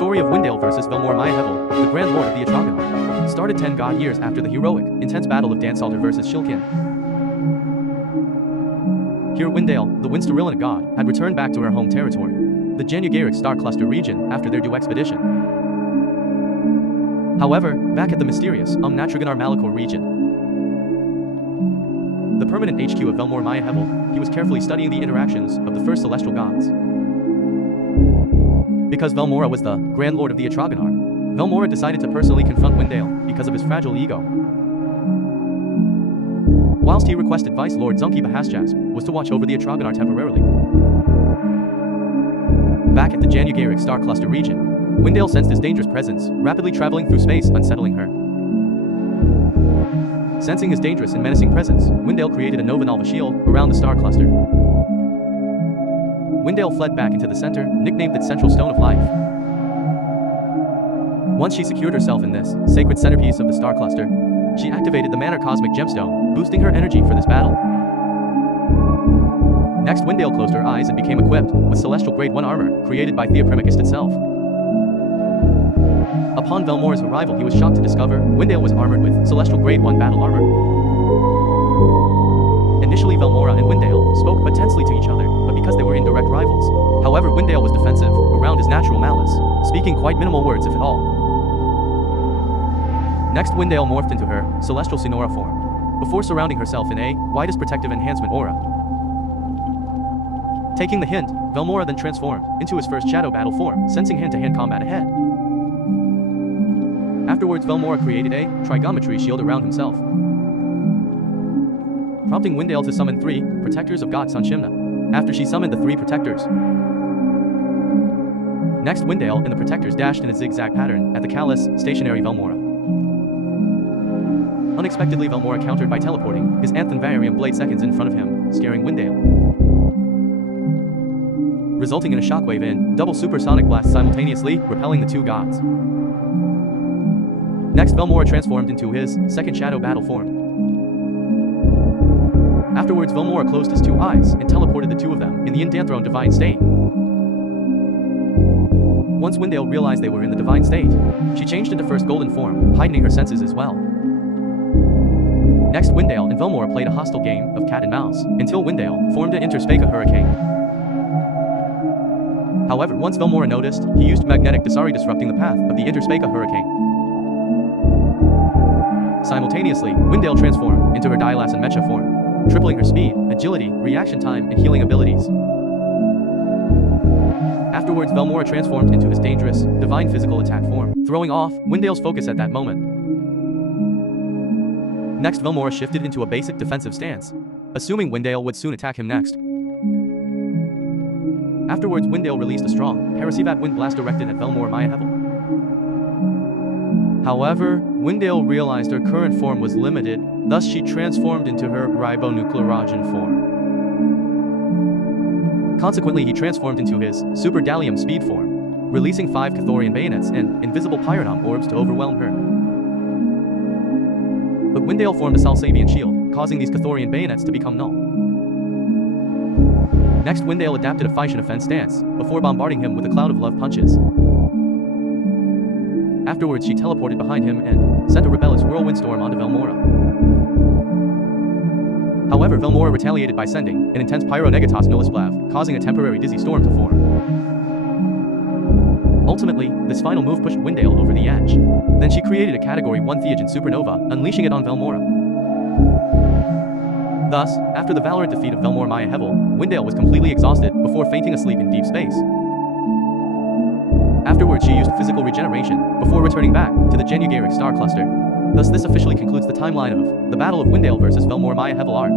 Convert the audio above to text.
story of Wyndail versus Velmoramayahevel, the Grand Lord of the Atragon, started 10 god years after the heroic, intense battle of Dansalder versus Shilkin. Here Wyndail, the Windstorillina god, had returned back to her home territory, the Janugaric Star Cluster region, after their due expedition. However, back at the mysterious Natragonar Malachor region, the permanent HQ of Velmoramayahevel, he was carefully studying the interactions of the first celestial gods. Because Velmora was the Grand Lord of the Atragonar, Velmora decided to personally confront Wyndail because of his fragile ego. Whilst he requested Vice Lord Zunki Bahasjas was to watch over the Atragonar temporarily. Back at the Janugaric Star Cluster region, Wyndail sensed his dangerous presence, rapidly traveling through space, unsettling her. Sensing his dangerous and menacing presence, Wyndail created a Nova Nalva shield around the star cluster. Wyndail fled back into the center, nicknamed its Central Stone of Life. Once she secured herself in this sacred centerpiece of the star cluster, she activated the Manor Cosmic Gemstone, boosting her energy for this battle. Next, Wyndail closed her eyes and became equipped with Celestial Grade 1 armor, created by Theoprimicist itself. Upon Velmora's arrival, he was shocked to discover Wyndail was armored with Celestial Grade 1 battle armor. Initially, Velmora and Wyndail spoke intensely to each other, but because they were indirect rivals. However, Wyndail was defensive around his natural malice, speaking quite minimal words if at all. Next, Wyndail morphed into her Celestial Sonora form, before surrounding herself in a widest protective enhancement aura. Taking the hint, Velmora then transformed into his first shadow battle form, sensing hand-to-hand combat ahead. Afterwards, Velmora created a trigonometry shield around himself, prompting Wyndail to summon 3 protectors of God Sunshimna, after she summoned the 3 protectors. Next, Wyndail and the protectors dashed in a zigzag pattern at the callous, stationary Velmora. Unexpectedly, Velmora countered by teleporting his Anthenvarium blade seconds in front of him, scaring Wyndail, resulting in a shockwave and double supersonic blast simultaneously, repelling the 2 gods. Next, Velmora transformed into his second shadow battle form. Afterwards, Velmora closed his 2 eyes and teleported the 2 of them in the Indanthrone divine state. Once Wyndail realized they were in the divine state, she changed into first golden form, heightening her senses as well. Next, Wyndail and Velmora played a hostile game of cat and mouse, until Wyndail formed an Interspaca hurricane. However, once Velmora noticed, he used magnetic Dasari, disrupting the path of the Interspaca hurricane. Simultaneously, Wyndail transformed into her Dialas and Mecha form, tripling her speed, agility, reaction time, and healing abilities. Afterwards, Velmora transformed into his dangerous, divine physical attack form, throwing off Wyndail's focus at that moment. Next, Velmora shifted into a basic defensive stance, assuming Wyndail would soon attack him next. Afterwards, Wyndail released a strong Parasivat Wind Blast directed at Velmoramayahevel. However, Wyndail realized her current form was limited, thus she transformed into her Ribonuclearogen form. Consequently, he transformed into his Super Dalium Speed form, releasing 5 Cathorian bayonets and invisible Pyronam orbs to overwhelm her. But Wyndail formed a Salsavian shield, causing these Cathorian bayonets to become null. Next, Wyndail adapted a Physian offense stance, before bombarding him with a cloud of love punches. Afterwards, she teleported behind him and sent a rebellious whirlwind storm onto Velmora. However, Velmora retaliated by sending an intense Pyronegatios Nulisplav, causing a temporary dizzy storm to form. Ultimately, this final move pushed Wyndail over the edge. Then she created a Category 1 Theogen Supernova, unleashing it on Velmora. Thus, after the valorant defeat of Velmoramayahevel, Wyndail was completely exhausted before fainting asleep in deep space. Afterwards, she used physical regeneration before returning back to the Janugaric Star Cluster. Thus, this officially concludes the timeline of the Battle of Wyndail versus Velmoramayahevel arc.